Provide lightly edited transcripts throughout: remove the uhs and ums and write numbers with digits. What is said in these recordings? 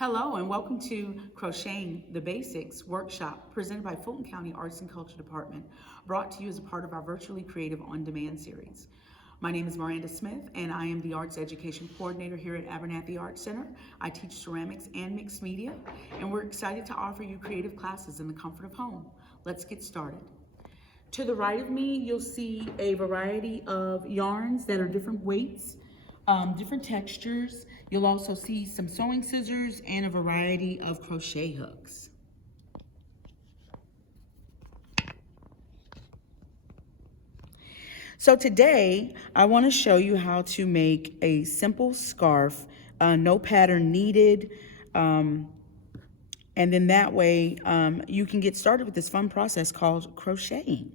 Hello and welcome to Crocheting the Basics workshop presented by Fulton County Arts and Culture Department, brought to you as a part of our Virtually Creative On Demand series. My name is Miranda Smith and I am the Arts Education Coordinator here at Abernathy Arts Center. I teach ceramics and mixed media, and we're excited to offer you creative classes in the comfort of home. Let's get started. To the right of me, you'll see a variety of yarns that are different weights, different textures. You'll also see some sewing scissors and a variety of crochet hooks. So today, I want to show you how to make a simple scarf, no pattern needed, and then that way you can get started with this fun process called crocheting.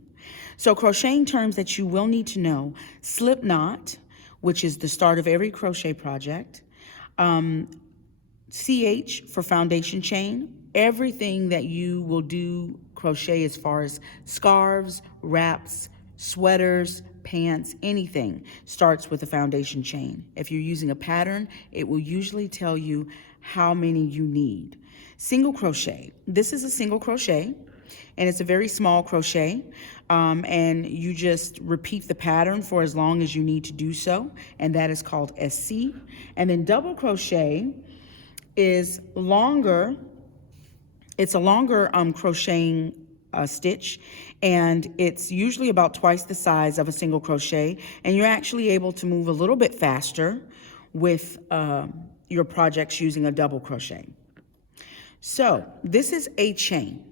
So crocheting terms that you will need to know: slip knot, which is the start of every crochet project, CH for foundation chain. Everything that you will do crochet as far as scarves, wraps, sweaters, pants, anything starts with a foundation chain. If you're using a pattern, it will usually tell you how many you need. Single crochet. This is a single crochet, and it's a very small crochet, and you just repeat the pattern for as long as you need to do so, and that is called SC. And then double crochet is longer. It's a longer crocheting stitch, and it's usually about twice the size of a single crochet, and you're actually able to move a little bit faster with your projects using a double crochet. So this is a chain.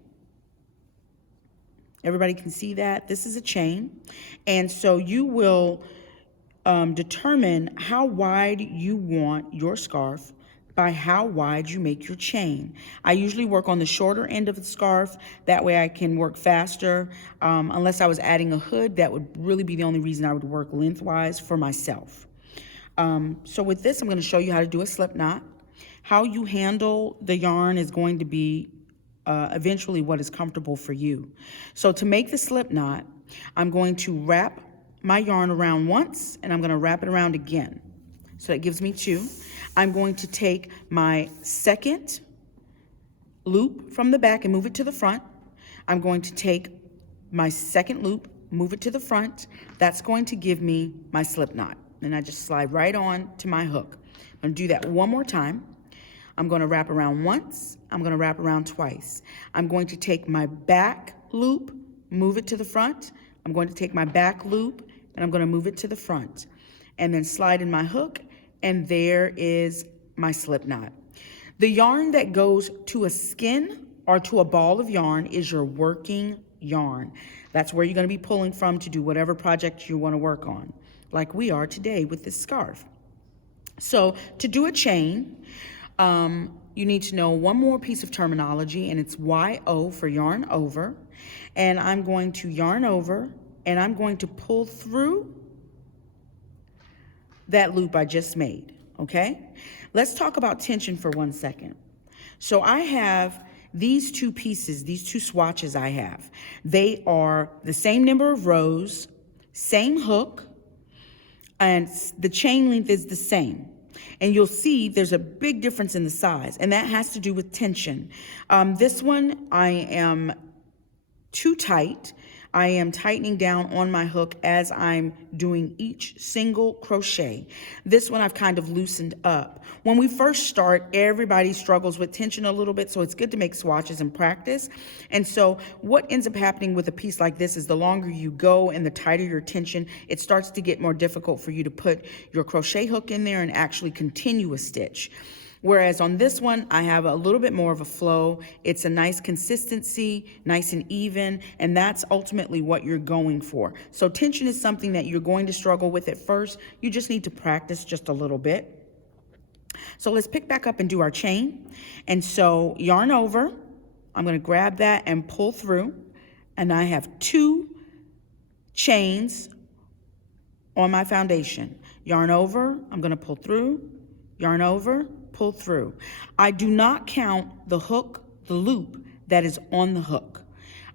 Everybody can see that? This is a chain. And so you will determine how wide you want your scarf by how wide you make your chain. I usually work on the shorter end of the scarf. That way I can work faster. Unless I was adding a hood, that would really be the only reason I would work lengthwise for myself. So with this, I'm going to show you how to do a slip knot. How you handle the yarn is going to be eventually what is comfortable for you. So to make the slip knot, I'm going to wrap my yarn around once, and I'm going to wrap it around again. So that gives me two. I'm going to take my second loop from the back and move it to the front. I'm going to take my second loop, move it to the front. That's going to give me my slip knot. And I just slide right on to my hook. I'm going to do that one more time. I'm going to wrap around once. I'm going to wrap around twice. I'm going to take my back loop, move it to the front. I'm going to take my back loop, and I'm going to move it to the front. And then slide in my hook, and there is my slip knot. The yarn that goes to a skin or to a ball of yarn is your working yarn. That's where you're going to be pulling from to do whatever project you want to work on, like we are today with this scarf. So to do a chain, you need to know one more piece of terminology, and it's YO for yarn over. And I'm going to yarn over, and I'm going to pull through that loop I just made, okay? Let's talk about tension for 1 second. So I have these two pieces, these two swatches I have. They are the same number of rows, same hook, and the chain length is the same. And you'll see there's a big difference in the size, and that has to do with tension. This one, I am too tight. I am tightening down on my hook as I'm doing each single crochet. This one I've kind of loosened up. When we first start, everybody struggles with tension a little bit, so it's good to make swatches and practice. And so what ends up happening with a piece like this is the longer you go and the tighter your tension, it starts to get more difficult for you to put your crochet hook in there and actually continue a stitch. Whereas on this one, I have a little bit more of a flow. It's a nice consistency, nice and even, and that's ultimately what you're going for. So tension is something that you're going to struggle with at first. You just need to practice just a little bit. So let's pick back up and do our chain. And so yarn over, I'm going to grab that and pull through, and I have two chains on my foundation. Yarn over, I'm going to pull through, yarn over, pull through. I do not count the hook, the loop that is on the hook.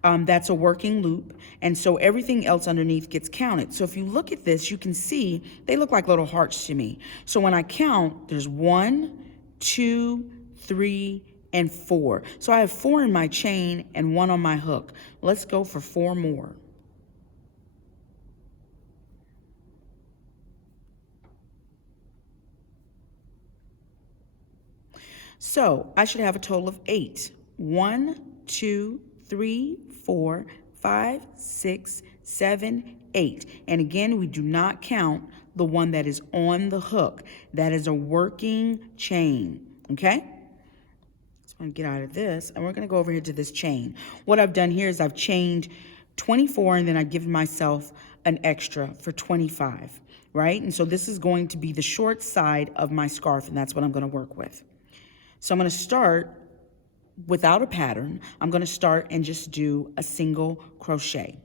That's a working loop, and so everything else underneath gets counted. So if you look at this, you can see they look like little hearts to me. So when I count, there's 1, 2, 3, and 4. So I have 4 in my chain and 1 on my hook. Let's go for 4 more. So I should have a total of 8. 1, 2, 3, 4, 5, 6, 7, 8. And again, we do not count the one that is on the hook. That is a working chain, okay? So I'm going to get out of this, and we're going to go over here to this chain. What I've done here is I've chained 24, and then I've given myself an extra for 25, right? And so this is going to be the short side of my scarf, and that's what I'm going to work with. So I'm going to start without a pattern. I'm going to start and just do a single crochet.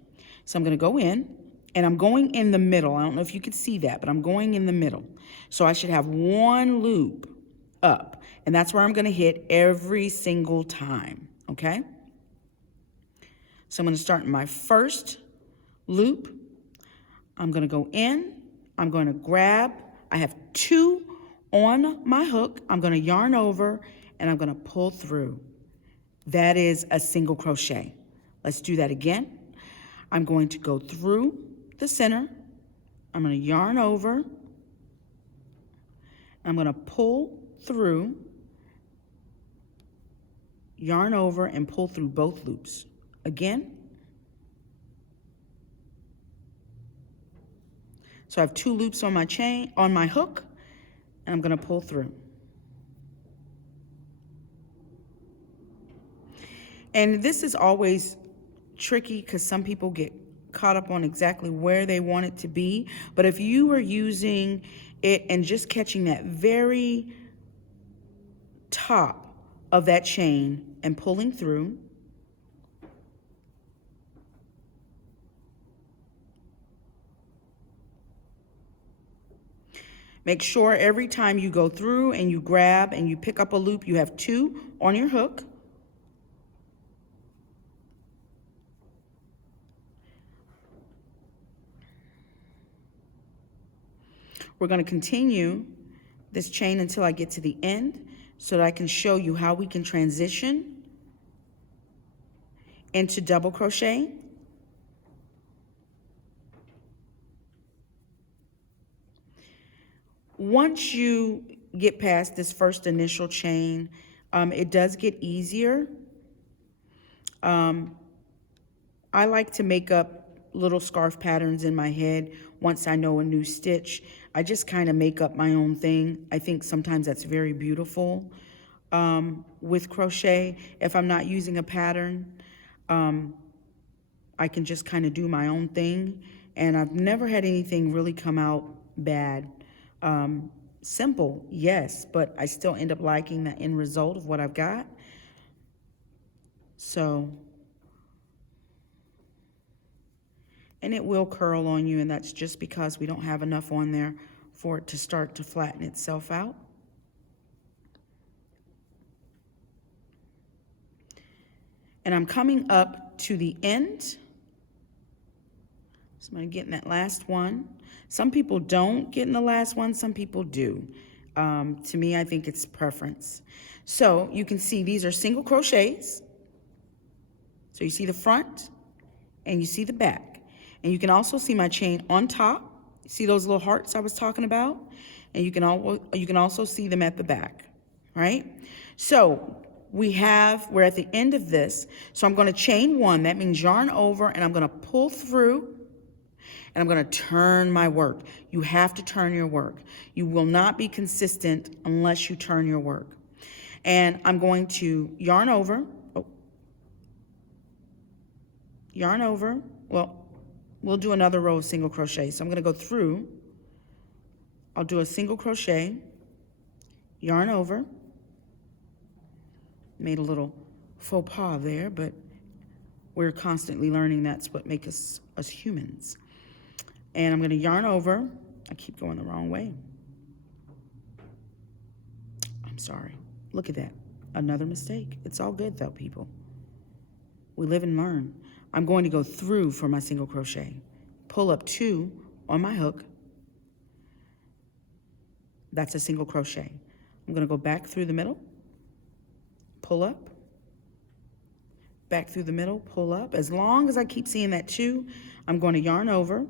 So I'm going to go in, and I'm going in the middle. I don't know if you can see that, but I'm going in the middle. So I should have 1 loop up, and that's where I'm going to hit every single time, okay? So I'm going to start in my first loop. I'm going to go in. I'm going to grab. I have 2 on my hook. I'm going to yarn over, and I'm going to pull through. That is a single crochet. Let's do that again. I'm going to go through the center. I'm going to yarn over. I'm going to pull through, yarn over, and pull through both loops. Again. So I have 2 loops on my chain, on my hook, and I'm going to pull through. And this is always tricky because some people get caught up on exactly where they want it to be. But if you are using it and just catching that very top of that chain and pulling through, make sure every time you go through and you grab and you pick up a loop, you have 2 on your hook. We're going to continue this chain until I get to the end so that I can show you how we can transition into double crochet. Once you get past this first initial chain, it does get easier. I like to make up little scarf patterns in my head once I know a new stitch. I just kind of make up my own thing. I think sometimes that's very beautiful with crochet. If I'm not using a pattern, I can just kind of do my own thing. And I've never had anything really come out bad. Simple, yes, but I still end up liking the end result of what I've got. So, and it will curl on you, and that's just because we don't have enough on there for it to start to flatten itself out. And I'm coming up to the end. So I'm going to get in that last one. Some people don't get in the last one, some people do. To me, I think it's preference. So you can see these are single crochets. So you see the front and you see the back. And you can also see my chain on top. See those little hearts I was talking about? And you can also see them at the back, right? So we're at the end of this. So I'm going to chain 1. That means yarn over, and I'm going to pull through, and I'm going to turn my work. You have to turn your work. You will not be consistent unless you turn your work. And I'm going to yarn over. Yarn over. Well, we'll do another row of single crochet. So I'm going to go through. I'll do a single crochet, yarn over. Made a little faux pas there, but we're constantly learning. That's what makes us humans. And I'm going to yarn over. I keep going the wrong way. I'm sorry. Look at that. Another mistake. It's all good though, people. We live and learn. I'm going to go through for my single crochet. Pull up 2 on my hook. That's a single crochet. I'm going to go back through the middle. pull up, back through the middle, pull up. As long as I keep seeing that 2, I'm going to yarn over.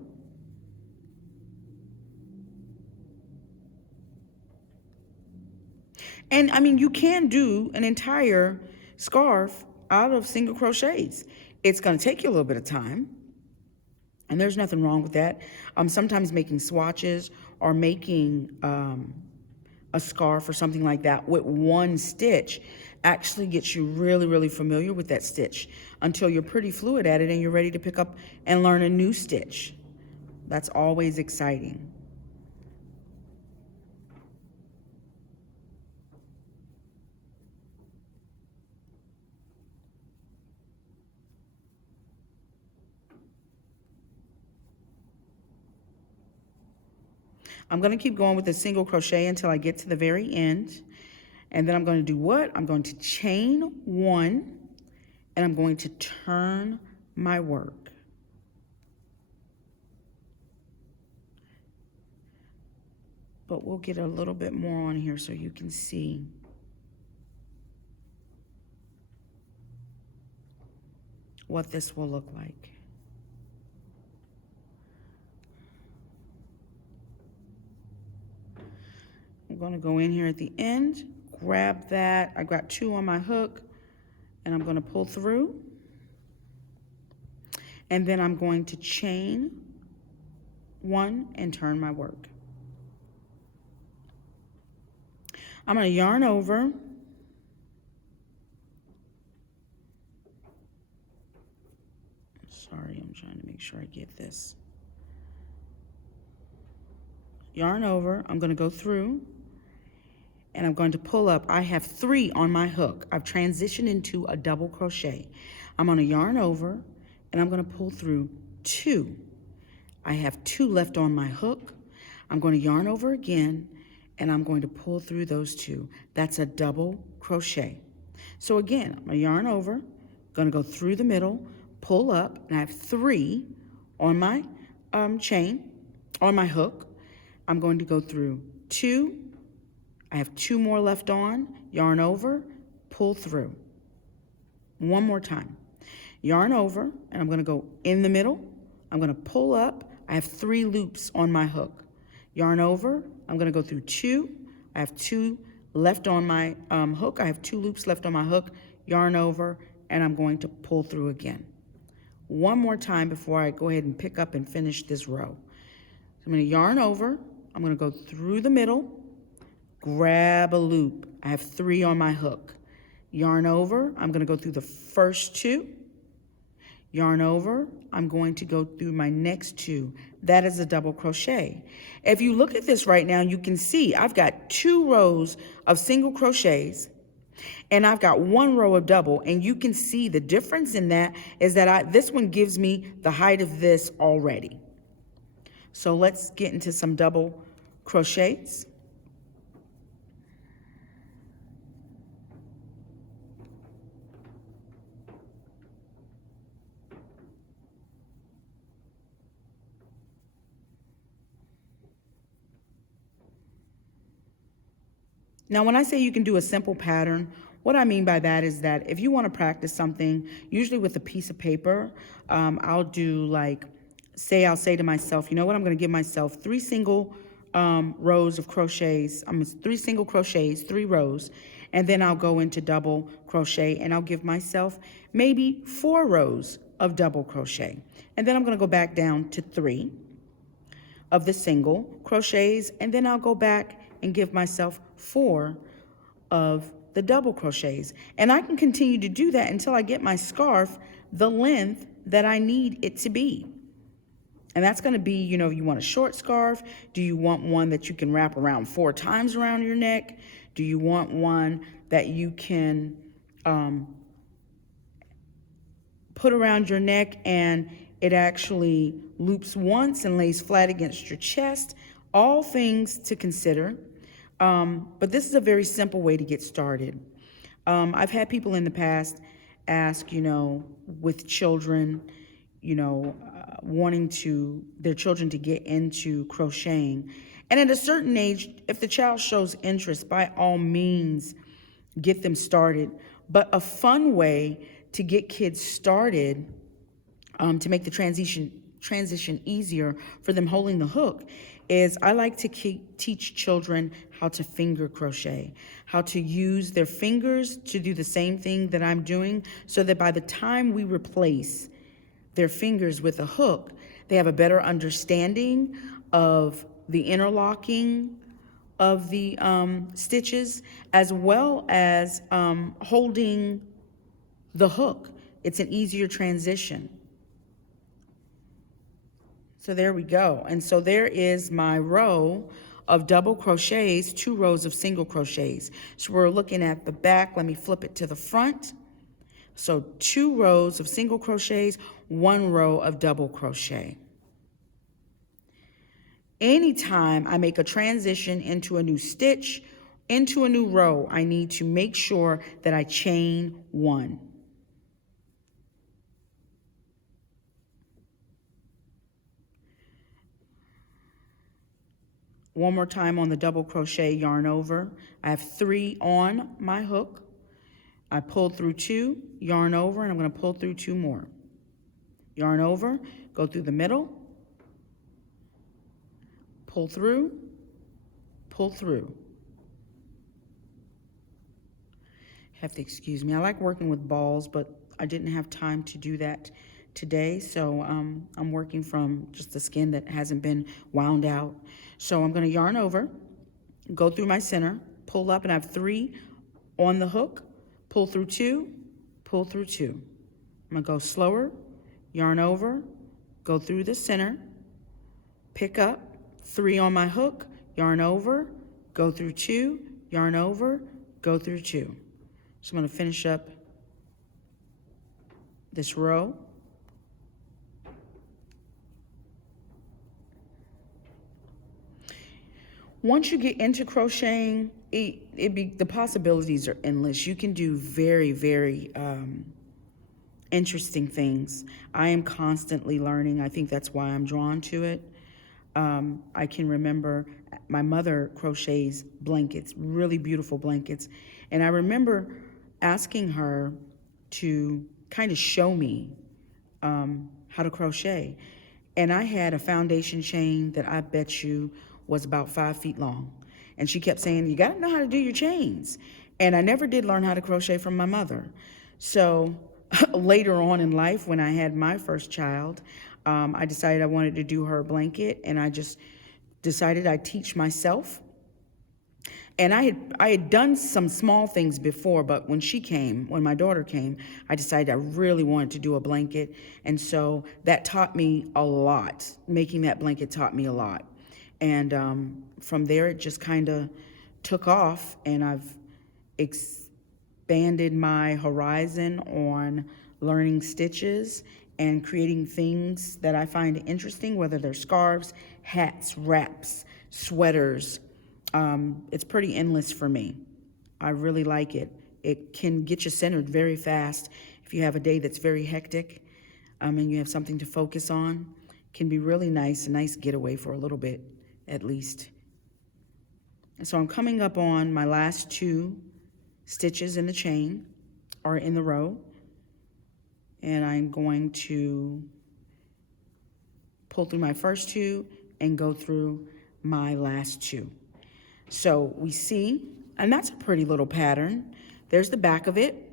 And I mean, you can do an entire scarf out of single crochets. It's going to take you a little bit of time, and there's nothing wrong with that. Sometimes making swatches or making a scarf or something like that with one stitch actually gets you really, really familiar with that stitch until you're pretty fluid at it and you're ready to pick up and learn a new stitch. That's always exciting. I'm going to keep going with a single crochet until I get to the very end. And then I'm going to do what? I'm going to chain 1 and I'm going to turn my work. But we'll get a little bit more on here so you can see. What this will look like. I'm going to go in here at the end, grab that. I got 2 on my hook, and I'm going to pull through. And then I'm going to chain 1 and turn my work. I'm going to yarn over. Sorry, I'm trying to make sure I get this. Yarn over. I'm going to go through. And I'm going to pull up. I have 3 on my hook. I've transitioned into a double crochet. I'm going to yarn over and I'm going to pull through 2. I have 2 left on my hook. I'm going to yarn over again and I'm going to pull through those 2. That's a double crochet. So again, I'm going to yarn over, going to go through the middle, pull up, and I have 3 on my chain, on my hook. I'm going to go through 2. I have 2 more left on, yarn over, pull through. One more time. Yarn over, and I'm going to go in the middle. I'm going to pull up. I have 3 loops on my hook. Yarn over, I'm going to go through 2. I have 2 left on my hook. I have 2 loops left on my hook. Yarn over, and I'm going to pull through again. One more time before I go ahead and pick up and finish this row. So I'm going to yarn over. I'm going to go through the middle. Grab a loop. I have 3 on my hook. Yarn over. I'm going to go through the first 2. Yarn over. I'm going to go through my next 2. That is a double crochet. If you look at this right now, you can see I've got 2 rows of single crochets and I've got 1 row of double, and you can see the difference in that is that this one gives me the height of this already. So let's get into some double crochets. Now, when I say you can do a simple pattern, what I mean by that is that if you want to practice something, usually with a piece of paper, I'll do like, I'll say to myself, you know what, I'm going to give myself 3 single rows of crochets, 3 single crochets, 3 rows, and then I'll go into double crochet and I'll give myself maybe 4 rows of double crochet. And then I'm going to go back down to 3 of the single crochets, and then I'll go back and give myself 4 of the double crochets. And I can continue to do that until I get my scarf the length that I need it to be. And that's going to be, you know, you want a short scarf? Do you want one that you can wrap around 4 times around your neck? Do you want one that you can put around your neck and it actually loops once and lays flat against your chest? All things to consider. But this is a very simple way to get started. I've had people in the past ask, you know, with children, you know, wanting their children to get into crocheting. And at a certain age, if the child shows interest, by all means, get them started. But a fun way to get kids started, to make the transition easier for them holding the hook, is I like to teach children how to finger crochet, how to use their fingers to do the same thing that I'm doing, so that by the time we replace their fingers with a hook, they have a better understanding of the interlocking of the stitches, as well as holding the hook. It's an easier transition. So there we go. And so there is my row of double crochets, 2 rows of single crochets. So we're looking at the back. Let me flip it to the front. So 2 rows of single crochets, 1 row of double crochet. Anytime I make a transition into a new stitch, into a new row, I need to make sure that I chain 1. One more time on the double crochet, yarn over. I have 3 on my hook. I pulled through 2, yarn over, and I'm going to pull through 2 more. Yarn over, go through the middle, pull through, pull through. Have to excuse me. I like working with balls, but I didn't have time to do that today, so I'm working from just the skin that hasn't been wound out. So I'm going to yarn over, go through my center, pull up, and I have 3 on the hook, pull through 2, pull through 2. I'm going to go slower, yarn over, go through the center, pick up, 3 on my hook, yarn over, go through 2, yarn over, go through 2. So I'm going to finish up this row. Once you get into crocheting, the possibilities are endless. You can do very, very interesting things. I am constantly learning. I think that's why I'm drawn to it. I can remember my mother crochets blankets, really beautiful blankets. And I remember asking her to kind of show me how to crochet. And I had a foundation chain that I bet you was about 5 feet long. And she kept saying, you got to know how to do your chains. And I never did learn how to crochet from my mother. So later on in life, when I had my first child, I decided I wanted to do her blanket, and I just decided I'd teach myself. And I had done some small things before, but when my daughter came, I decided I really wanted to do a blanket. And so that taught me a lot. Making that blanket taught me a lot. And from there, it just kind of took off, and I've expanded my horizon on learning stitches and creating things that I find interesting, whether they're scarves, hats, wraps, sweaters. It's pretty endless for me. I really like it. It can get you centered very fast. If you have a day that's very hectic and you have something to focus on, it can be really nice, a nice getaway for a little bit, at least. And so I'm coming up on my last 2 stitches in the chain, or in the row, and I'm going to pull through my first 2 and go through my last 2. So we see, and that's a pretty little pattern. There's the back of it,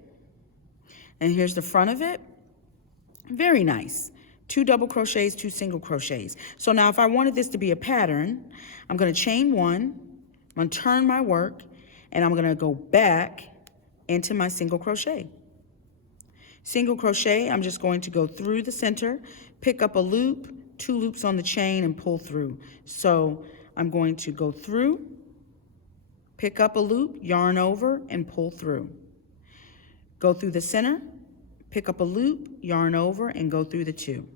and here's the front of it. Very nice. 2 double crochets, 2 single crochets. So now if I wanted this to be a pattern, I'm going to chain 1, I'm going to turn my work, and I'm going to go back into my single crochet. Single crochet, I'm just going to go through the center, pick up a loop, 2 loops on the chain, and pull through. So I'm going to go through, pick up a loop, yarn over, and pull through. Go through the center, pick up a loop, yarn over, and go through the 2.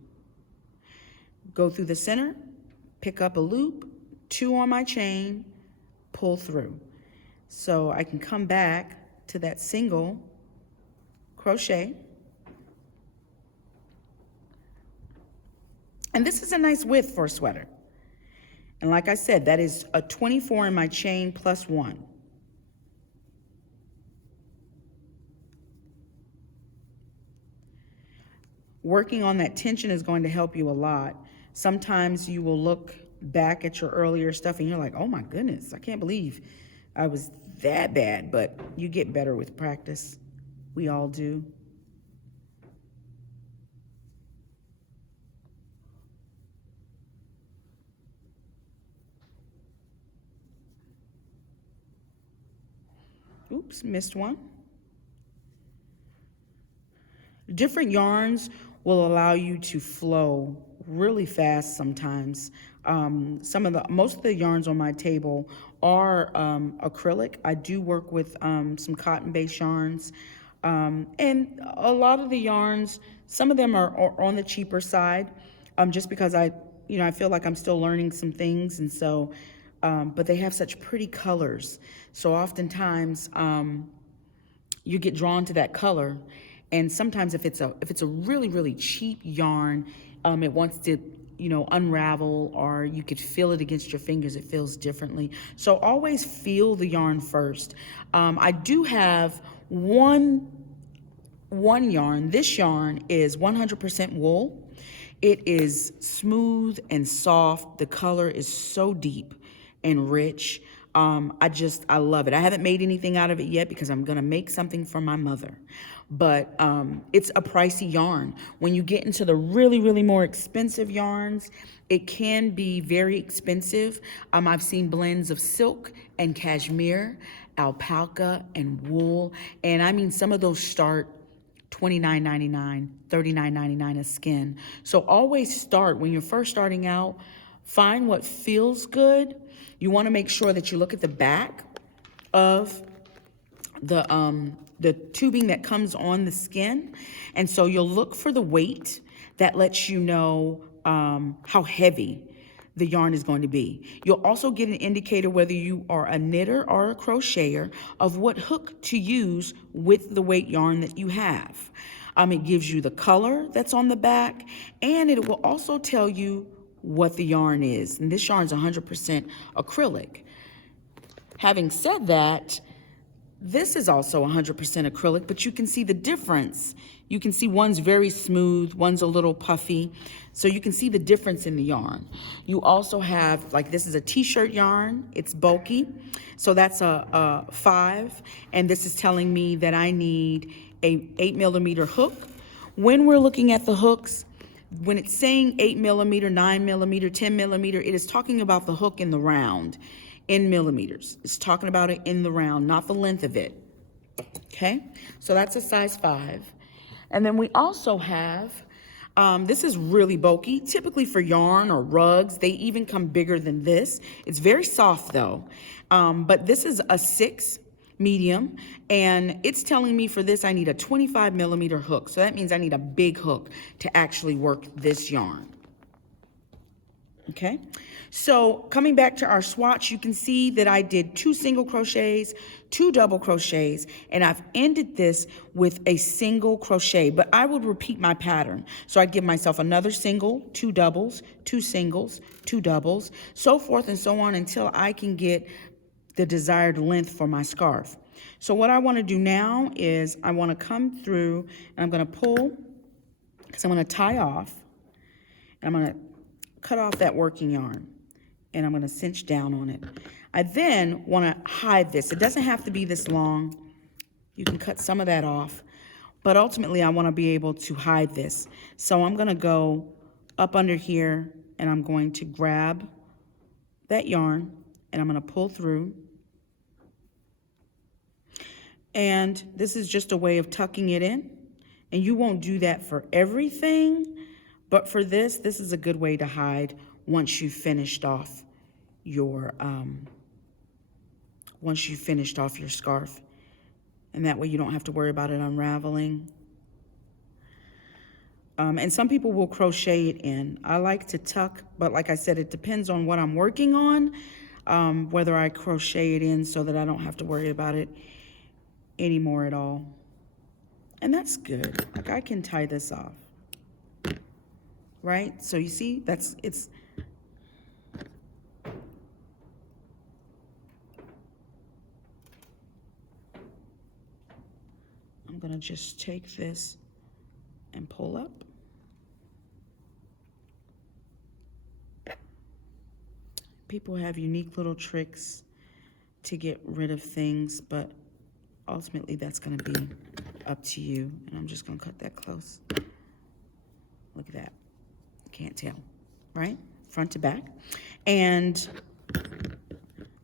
Go through the center, pick up a loop, 2 on my chain, pull through. So I can come back to that single crochet. And this is a nice width for a sweater. And like I said, that is a 24 in my chain plus 1. Working on that tension is going to help you a lot. Sometimes you will look back at your earlier stuff and you're like, oh my goodness, I can't believe I was that bad, but you get better with practice. We all do. Oops, missed one. Different yarns will allow you to flow really fast sometimes. Most of the yarns on my table are acrylic. I do work with some cotton-based yarns. And a lot of the yarns, some of them are on the cheaper side, just because I feel like I'm still learning some things. And so, but they have such pretty colors. So oftentimes, you get drawn to that color. And sometimes if it's a really, really cheap yarn, it wants to, unravel, or you could feel it against your fingers. It feels differently. So always feel the yarn first. I do have one yarn. This yarn is 100% wool. It is smooth and soft. The color is so deep and rich. I love it. I haven't made anything out of it yet because I'm going to make something for my mother. But it's a pricey yarn. When you get into the really, really more expensive yarns, it can be very expensive. I've seen blends of silk and cashmere, alpaca and wool. And I mean, some of those start $29.99, $39.99 a skin. So always start, when you're first starting out, find what feels good. You want to make sure that you look at the back of the tubing that comes on the skin. And so you'll look for the weight that lets you know how heavy the yarn is going to be. You'll also get an indicator whether you are a knitter or a crocheter of what hook to use with the weight yarn that you have. It gives you the color that's on the back, and it will also tell you what the yarn is. And this yarn is 100% acrylic. Having said that, this is also 100% acrylic, but you can see the difference. You can see one's very smooth, one's a little puffy. So you can see the difference in the yarn. You also have, like, this is a t-shirt yarn. It's bulky. So that's a 5. And this is telling me that I need a 8mm hook. When we're looking at the hooks, when it's saying 8mm, 9mm, 10mm, it is talking about the hook in the round. In millimeters. It's talking about it in the round, not the length of it. Okay, so that's a size 5. And then we also have, this is really bulky, typically for yarn or rugs. They even come bigger than this. It's very soft though, but this is a 6 medium, and it's telling me for this I need a 25mm hook. So that means I need a big hook to actually work this yarn. Okay, so coming back to our swatch, you can see that I did 2 single crochets, 2 double crochets, and I've ended this with a single crochet, but I would repeat my pattern. So I'd give myself another single, 2 doubles, 2 singles, 2 doubles, so forth and so on until I can get the desired length for my scarf. So what I want to do now is I want to come through and I'm going to pull, because I'm going to tie off, and I'm going to cut off that working yarn, and I'm going to cinch down on it. I then want to hide this. It doesn't have to be this long. You can cut some of that off, but ultimately I want to be able to hide this. So I'm going to go up under here, and I'm going to grab that yarn, and I'm going to pull through. And this is just a way of tucking it in, and you won't do that for everything. But for this is a good way to hide once you've finished off your scarf. And that way you don't have to worry about it unraveling. And some people will crochet it in. I like to tuck, but like I said, it depends on what I'm working on, whether I crochet it in so that I don't have to worry about it anymore at all. And that's good. Like, I can tie this off. Right? So you see, I'm gonna just take this and pull up. People have unique little tricks to get rid of things, but ultimately that's going to be up to you. And I'm just going to cut that close. Look at that. Can't tell, right? Front to back. And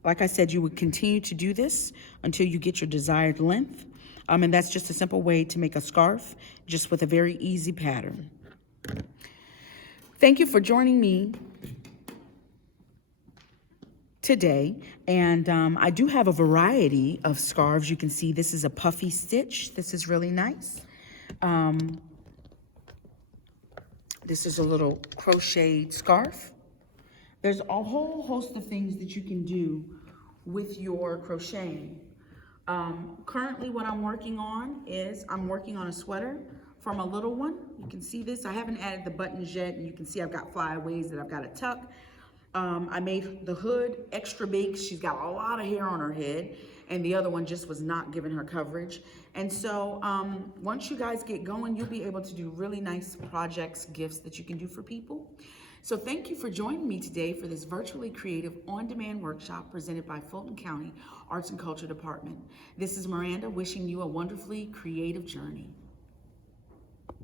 like I said, you would continue to do this until you get your desired length. And that's just a simple way to make a scarf, just with a very easy pattern. Thank you for joining me today. And I do have a variety of scarves. You can see this is a puffy stitch. This is really nice. This is a little crocheted scarf. There's a whole host of things that you can do with your crocheting. Currently what I'm working on is I'm working on a sweater from a little one. You can see this. I haven't added the buttons yet, and you can see I've got flyaways that I've got to tuck. I made the hood extra big. She's got a lot of hair on her head, and the other one just was not giving her coverage. And so once you guys get going, you'll be able to do really nice projects, gifts that you can do for people. So thank you for joining me today for this virtually creative on-demand workshop presented by Fulton County Arts and Culture Department. This is Miranda wishing you a wonderfully creative journey.